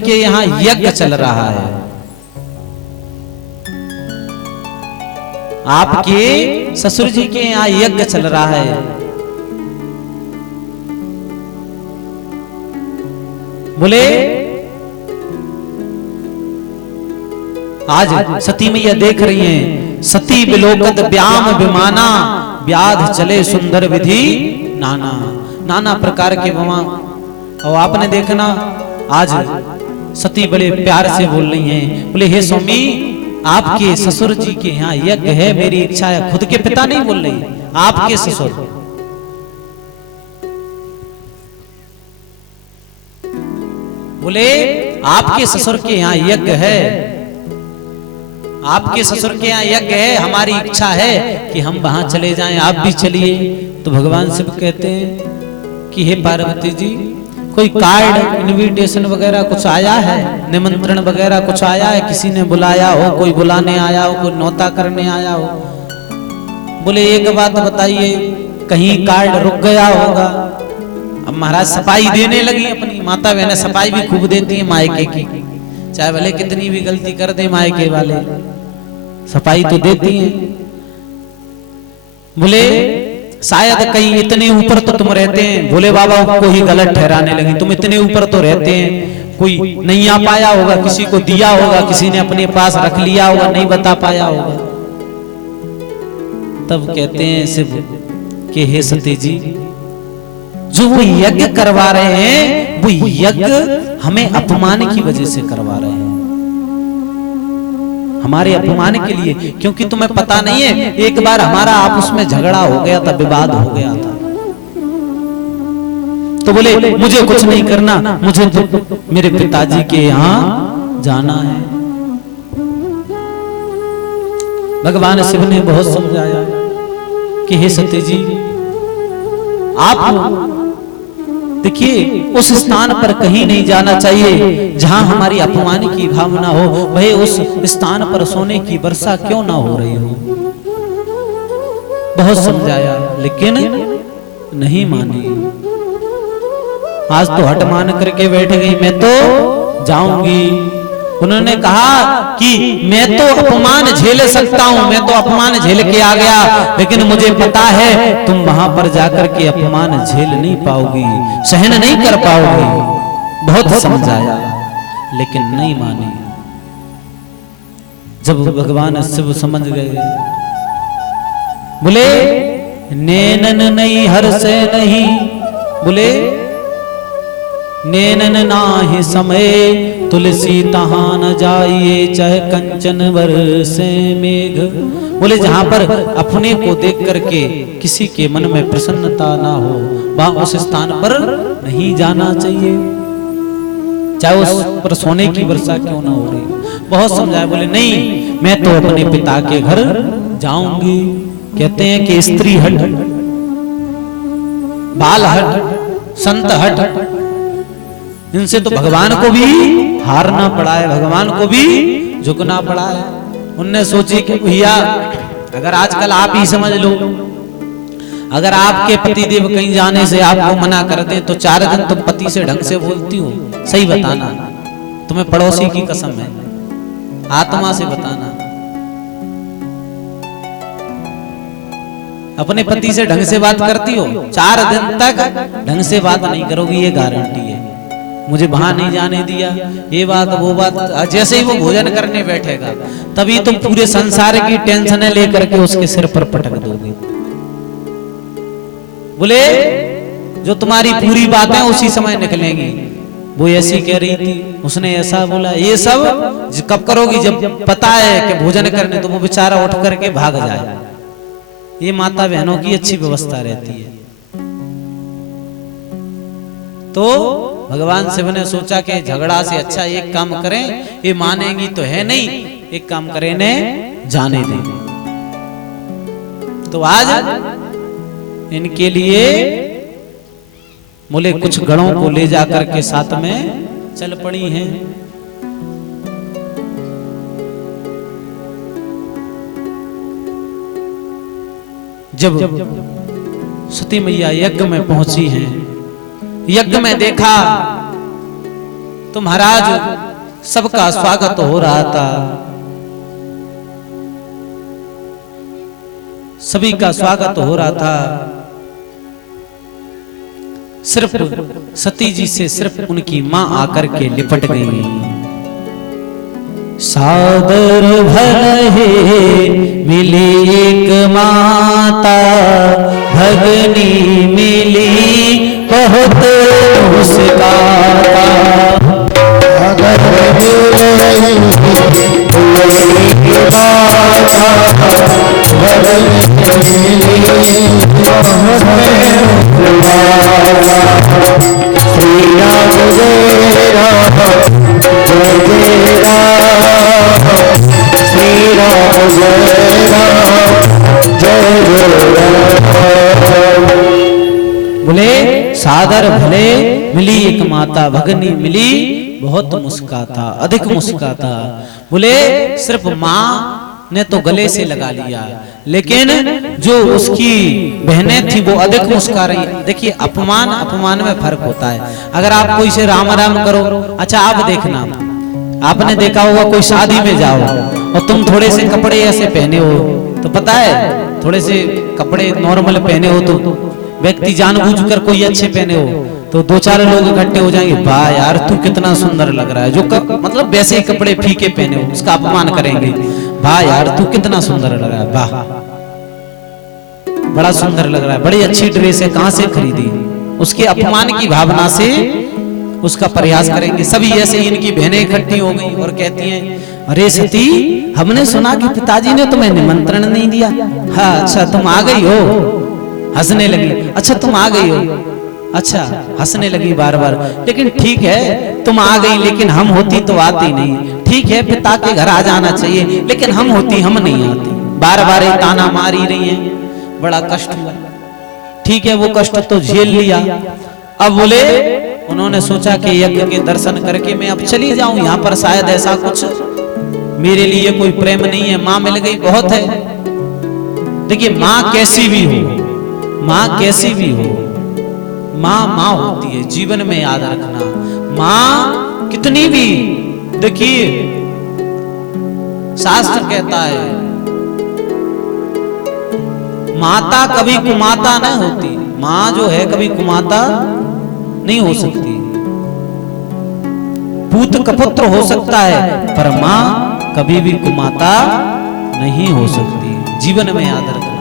के यहाँ यज्ञ चल रहा है, आपके ससुर जी के यहाँ यज्ञ चल रहा है। बोले आज सती मैया देख रही हैं, सती बिलोकत व्याम विमाना, व्याध चले सुंदर विधि नाना, नाना प्रकार के वहां। और आपने देखना आज सती बड़े प्यार से बोल रही हैं, बोले हे स्वामी आपके ससुर जी के यहाँ यज्ञ है, मेरी इच्छा है। खुद के पिता नहीं बोल रही, आपके ससुर। बोले आपके ससुर के यहाँ यज्ञ है, आपके ससुर के यहाँ यज्ञ है, हमारी इच्छा है कि हम वहां चले जाएं, आप भी चलिए। तो भगवान शिव कहते हैं कि हे पार्वती जी, कोई कार्ड इनविटेशन वगैरह कुछ आया है, निमंत्रण वगैरह कुछ आया है, किसी ने बुलाया हो, कोई बुलाने आया हो, कोई नौता करने आया हो? बोले एक बात बताइए, कहीं कार्ड रुक गया होगा। अब महाराज सफाई देने लगी, अपनी माता बहनें सफाई भी खूब देती है मायके की, चाहे भले कितनी भी गलती कर दे मायके वाले, सफाई तो देती हैं। बोले शायद कहीं इतने ऊपर तो तुम रहते हैं, भोले बाबा को ही गलत ठहराने लगी, तुम इतने ऊपर तो रहते हैं, कोई नहीं आ पाया होगा, किसी को दिया होगा, किसी ने अपने पास रख लिया होगा, नहीं बता पाया होगा। तब कहते हैं शिव कि हे सती जी, जो वो यज्ञ करवा रहे हैं, वो यज्ञ हमें अपमान की वजह से करवा रहे हैं, हमारे अपमान के लिए। क्योंकि तुम्हें पता नहीं है, एक बार हमारा आपस में झगड़ा हो गया था, विवाद हो गया था। तो बोले मुझे कुछ नहीं करना, मुझे तो मेरे पिताजी के यहाँ जाना है। भगवान शिव ने बहुत समझाया कि हे सती जी, आप देखिए उस स्थान पर कहीं नहीं जाना चाहिए जहां हमारी अपमान की भावना हो। भाई उस स्थान पर सोने की वर्षा क्यों ना हो रही हो। बहुत समझाया लेकिन नहीं मानी। आज तो हट मान करके बैठ गई, मैं तो जाऊंगी। उन्होंने कहा कि मैं तो अपमान झेल सकता हूं, मैं तो अपमान झेल के आ गया, लेकिन मुझे पता है तुम वहां पर जाकर के अपमान झेल नहीं पाओगी, सहन नहीं कर पाओगी। बहुत समझाया लेकिन नहीं मानी। जब भगवान शिव समझ गए, बोले नैनन नहीं हर्षे नहीं, बोले नैनन नाहि समय, तुलसी तहां न जाइए, चाहे कंचन बरसे मेघ। बोले जहां पर अपने को देख करके किसी के मन में प्रसन्नता ना हो, वहां उस स्थान पर नहीं जाना चाहिए, चाहे उस पर सोने की वर्षा क्यों ना हो रही। बहुत समझाया, बोले नहीं मैं तो अपने पिता के घर जाऊंगी। कहते हैं कि स्त्री हट, बाल हट, संत हट, इनसे तो भगवान को भी हारना पड़ा है, भगवान को भी झुकना पड़ा है। उनने सोची कि भैया अगर आजकल आप ही समझ लो, अगर आपके पतिदेव कहीं जाने से आपको मना कर दे तो 4 दिन तुम पति से ढंग से बोलती हो? सही बताना, तुम्हें पड़ोसी की कसम है, आत्मा से बताना। अपने पति से ढंग से बात करती हो? 4 दिन तक ढंग से बात नहीं करोगी, ये गारंटी है। मुझे वहां नहीं जाने दिया, ये बात वो बात। जैसे ही वो भोजन करने बैठेगा तभी तुम पूरे संसार की टेंशनें लेकर के उसके सिर पर पटक दोगे। बोले जो तुम्हारी पूरी बातें उसी समय निकलेंगी, वो ऐसी कह रही थी, उसने ऐसा बोला, ये सब कब करोगी? जब पता है कि भोजन करने, तो वो बेचारा उठ करके भाग जाए। ये माता बहनों की अच्छी व्यवस्था रहती है। तो भगवान शिव ने सोचा कि झगड़ा से अच्छा एक काम करें, ये मानेंगी तो है नहीं, एक काम करें ने जाने दें। तो आज इनके लिए बोले कुछ गणों को ले जाकर के साथ में चल पड़ी हैं। जब सती मैया यज्ञ में पहुंची हैं, यज्ञ में देखा तो महाराज सबका स्वागत हो रहा था, सभी का स्वागत हो रहा था। सिर्फ सती जी से सिर्फ उनकी मां आकर के लिपट गई। सादर भले मिली एक माता, भगनी मिली बहुत मुस्काता। सादर भले एक माता, भगनी मिली बहुत मुस्काता। श्री राम जय राम जय जय राम, श्री राम जय राम जय जय राम। बोले सादर भले मिली एक माता, भगनी मिली बहुत मुस्काता, अधिक मुस्काता। बोले सिर्फ माँ ने तो गले से लगा लिया, लेकिन जो उसकी बहनें थी वो अधिक मुस्का रही। देखिए अपमान अपमान में फर्क होता है। अगर आप कोई से राम राम करो, अच्छा आप देखना, आपने देखा होगा कोई शादी में जाओ और तुम थोड़े से कपड़े ऐसे पहने हो, तो पता है थोड़े से कपड़े नॉर्मल पहने हो तो व्यक्ति जानबूझकर कोई अच्छे पहने हो तो दो चार लोग इकट्ठे हो जाएंगे, वाह यार तू कितना सुंदर लग रहा है। जो मतलब वैसे ही कपड़े फीके पहने हो उसका अपमान करेंगे, वाह यार तू कितना सुंदर लग रहा है, वाह बड़ा सुंदर लग रहा है, बड़ी अच्छी ड्रेस है, कहां से खरीदी। उसके अपमान की भावना से उसका प्रयास करेंगे। सभी ऐसे ही इनकी बहनें इकट्ठी हो गई और कहती हैं, अरे सती हमने सुना कि पिताजी ने तुम्हें निमंत्रण नहीं दिया। हाँ अच्छा तुम आ गई हो, हंसने लगी। अच्छा तुम आ गई हो, अच्छा हंसने लगी बार बार। लेकिन ठीक है तुम आ गई, लेकिन हम होती तो आती नहीं। ठीक है पिता के घर आ जाना चाहिए, लेकिन हम होती हम नहीं आती। बार बार ताना मार ही रही है, बड़ा कष्ट हुआ। ठीक है वो कष्ट तो झेल लिया। अब बोले उन्होंने सोचा कि यज्ञ के दर्शन करके मैं अब चली जाऊं, यहाँ पर शायद ऐसा कुछ मेरे लिए कोई प्रेम नहीं है। माँ मिल गई बहुत है। देखिए माँ कैसी भी हो, माँ कैसी भी हो, माँ माँ होती है, जीवन में याद रखना। माँ कितनी भी, देखिए शास्त्र कहता है माता कभी कुमाता नहीं होती। माँ जो है कभी कुमाता नहीं हो सकती। पूत कपुत्र हो सकता है पर माँ कभी भी कुमाता नहीं हो सकती। जीवन में याद रखना,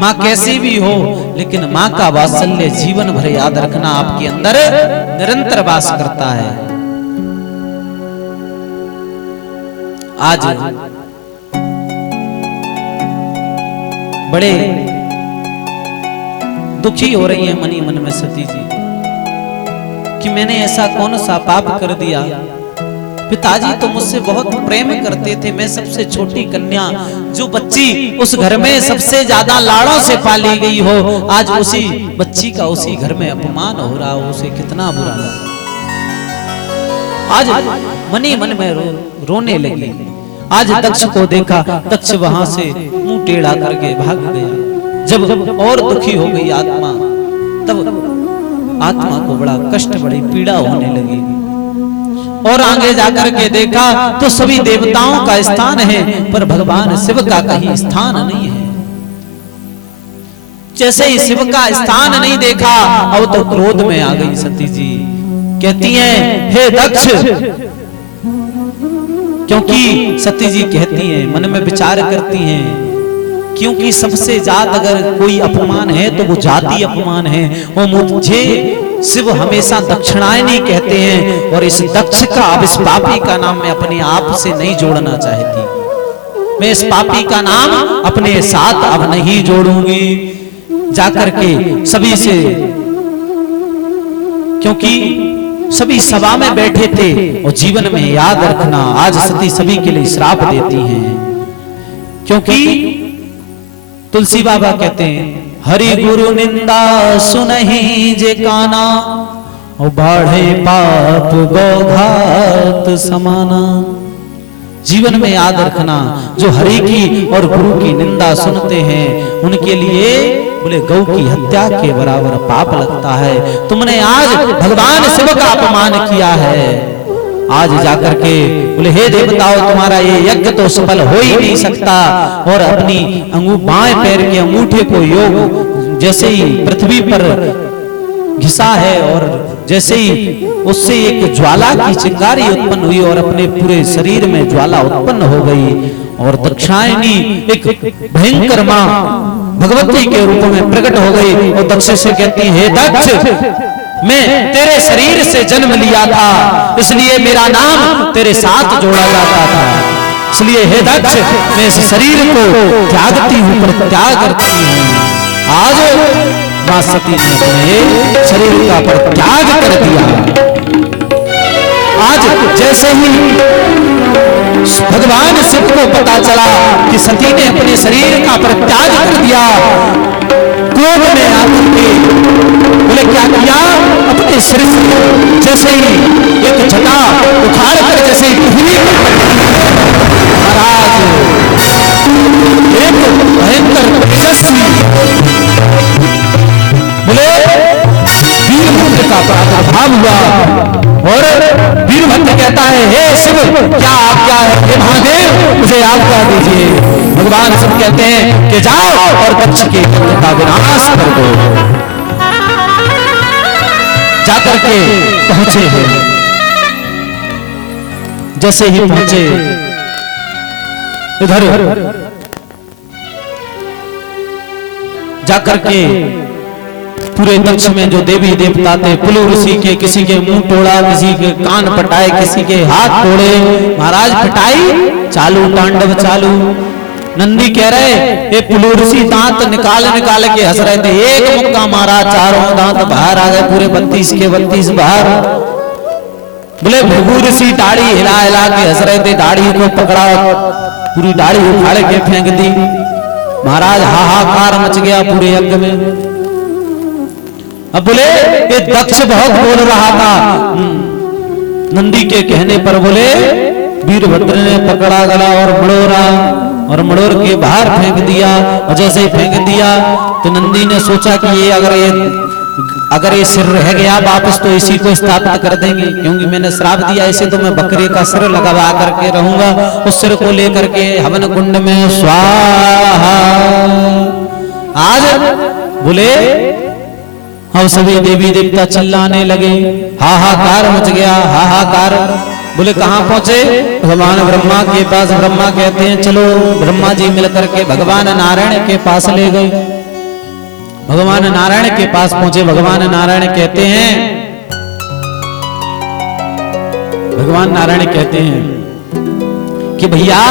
माँ कैसी भी हो लेकिन माँ का वात्सल्य जीवन भर याद रखना आपके अंदर निरंतर वास करता है। आज बड़े दुखी हो रही है मनी मन में सती जी कि मैंने ऐसा कौन सा पाप कर दिया। पिताजी तो मुझसे बहुत प्रेम करते थे, मैं सबसे छोटी कन्या, जो बच्ची उस घर में सबसे ज्यादा लाड़ों से पाली गई हो, आज उसी बच्ची का उसी घर में अपमान हो रहा हो, उसे कितना बुरा लगा। आज मनी मन में रोने लगी। आज दक्ष को देखा, दक्ष वहां से मुंह टेढ़ा करके भाग गया। जब और दुखी हो गई आत्मा, तब आत्मा को बड़ा कष्ट, बड़ी पीड़ा होने लगी। और आगे जाकर के देखा तो सभी देवताओं का स्थान है पर भगवान शिव का कहीं स्थान नहीं है। जैसे ही शिव का स्थान नहीं देखा, अब तो क्रोध में आ गई सती जी। कहती हैं हे दक्ष, क्योंकि सती जी कहती हैं, मन में विचार करती हैं, क्योंकि सबसे ज्यादा अगर कोई अपमान है तो वो जाति अपमान है। वो मुझे शिव हमेशा दक्षिणायनी कहते हैं और इस दक्ष का, अब इस पापी का नाम मैं अपने आप से नहीं जोड़ना चाहती। मैं इस पापी का नाम अपने साथ अब नहीं जोड़ूंगी। जाकर के सभी से, क्योंकि सभी सभा में बैठे थे और जीवन में याद रखना, आज सती सभी के लिए श्राप देती हैं। क्योंकि तुलसी बाबा कहते हैं, हरि गुरु निंदा सुनहि जे काना, और बाढ़े पाप गौघात समाना। जीवन में याद रखना, जो हरि की और गुरु की निंदा सुनते हैं उनके लिए बोले गौ की हत्या के बराबर पाप लगता है। तुमने आज भगवान शिव का अपमान किया है। आज जाकर के बोले हे देवताओं तुम्हारा ये यज्ञ तो सफल हो ही नहीं सकता। और अपनी बाएं पैर के अंगूठे को योग जैसे ही पृथ्वी पर घिसा है और जैसे ही उससे एक ज्वाला की चिंगारी उत्पन्न हुई और अपने पूरे शरीर में ज्वाला उत्पन्न हो गई और दक्षायनी एक भयंकर मां भगवती के रूप में प्रकट हो गई और दक्ष से कहती है दक्ष मैं तेरे शरीर से जन्म लिया था इसलिए मेरा नाम तेरे साथ जोड़ा जाता था, इसलिए हे दक्ष मैं इस शरीर को त्यागती हूं परित्याग करती हूं। आज मां सती ने अपने शरीर का परित्याग कर दिया। आज जैसे ही भगवान शिव को पता चला कि सती ने अपने शरीर का परित्याग कर दिया, क्रोध में आकर के बोले क्या किया, अपने सिर से जैसे ही एक जटा उखाड़ कर जैसे पृथ्वी महाराज एक भयंकर तेजस्वी बोले वीरभद्र का प्रादुर्भाव हुआ और वीरभद्र कहता है हे शिव क्या आज्ञा है, हे महादेव मुझे आज्ञा दीजिए। भगवान शिव कहते हैं कि जाओ और दक्ष के यज्ञ का विनाश कर दो। जाकर के पहुंचे हैं, जैसे ही पहुंचे इधर जाकर के पूरे दक्ष में जो देवी देवता थे पुलु ऋषि के किसी के मुंह तोड़ा, किसी के कान पटाए, किसी के हाथ तोड़े, महाराज पिटाई चालू, तांडव चालू। नंदी कह रहे ये पुलु ऋषि दांत निकाल निकाल के हंस रहे थे, एक मुक्का मारा चारों दांत बाहर आ गए, पूरे 32 के 32 बाहर। बोले भृगु ऋषि दाढ़ी हिला हिला के हंस रहे थे, दाढ़ी को पकड़ा पूरी दाढ़ी उखाड़ के फेंक दी। महाराज हाहाकार मच गया पूरे यज्ञ में। अब बोले ये दक्ष बहुत बोल रहा था, नंदी के कहने पर बोले वीरभद्र ने पकड़ा गला और मड़ोरा और मड़ोर के बाहर फेंक दिया। और जैसे ही फेंक दिया तो नंदी ने सोचा कि ये अगर ये सिर रह गया वापस तो इसी को स्थापित कर देंगे, क्योंकि मैंने श्राप दिया इसे तो मैं बकरे का सिर लगा करके रहूंगा। उस सिर को लेकर के हवन कुंड में स्वाहा। आज बोले हम सभी देवी देवता चिल्लाने लगे, हाहाकार मच गया, हाहाकार। बोले कहां पहुंचे, भगवान ब्रह्मा के पास। ब्रह्मा कहते हैं चलो, ब्रह्मा जी मिलकर के भगवान नारायण के पास ले गए। भगवान नारायण के पास पहुंचे, भगवान नारायण कहते हैं, भगवान नारायण कहते हैं कि भैया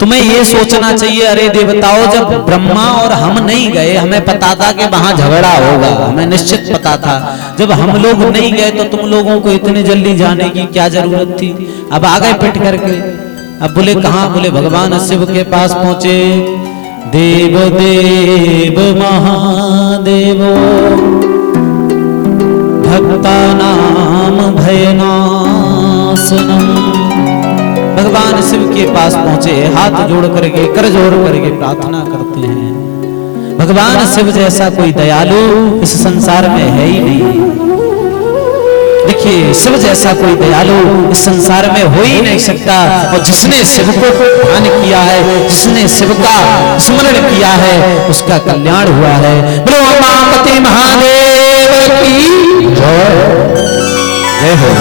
तुम्हें ये सोचना चाहिए, अरे देवताओं जब ब्रह्मा और हम नहीं गए, हमें पता था कि वहां झगड़ा होगा, हमें निश्चित पता था। जब हम लोग नहीं गए तो तुम लोगों को इतनी जल्दी जाने की क्या जरूरत थी, अब आ गए पिट करके। अब बोले कहां, बोले भगवान शिव के पास पहुंचे। देव देव महादेवो भक्ता नाम भयनाशनम। भगवान शिव के पास पहुंचे, हाथ जोड़ करके कर जोड़ करके प्रार्थना करते हैं। भगवान शिव जैसा कोई दयालु इस संसार में है ही नहीं। देखिए शिव जैसा कोई दयालु इस संसार में हो ही नहीं सकता। और जिसने शिव को ध्यान किया है, जिसने शिव का स्मरण किया है, उसका कल्याण हुआ है। बोलो उमापति महादेव की जय हो।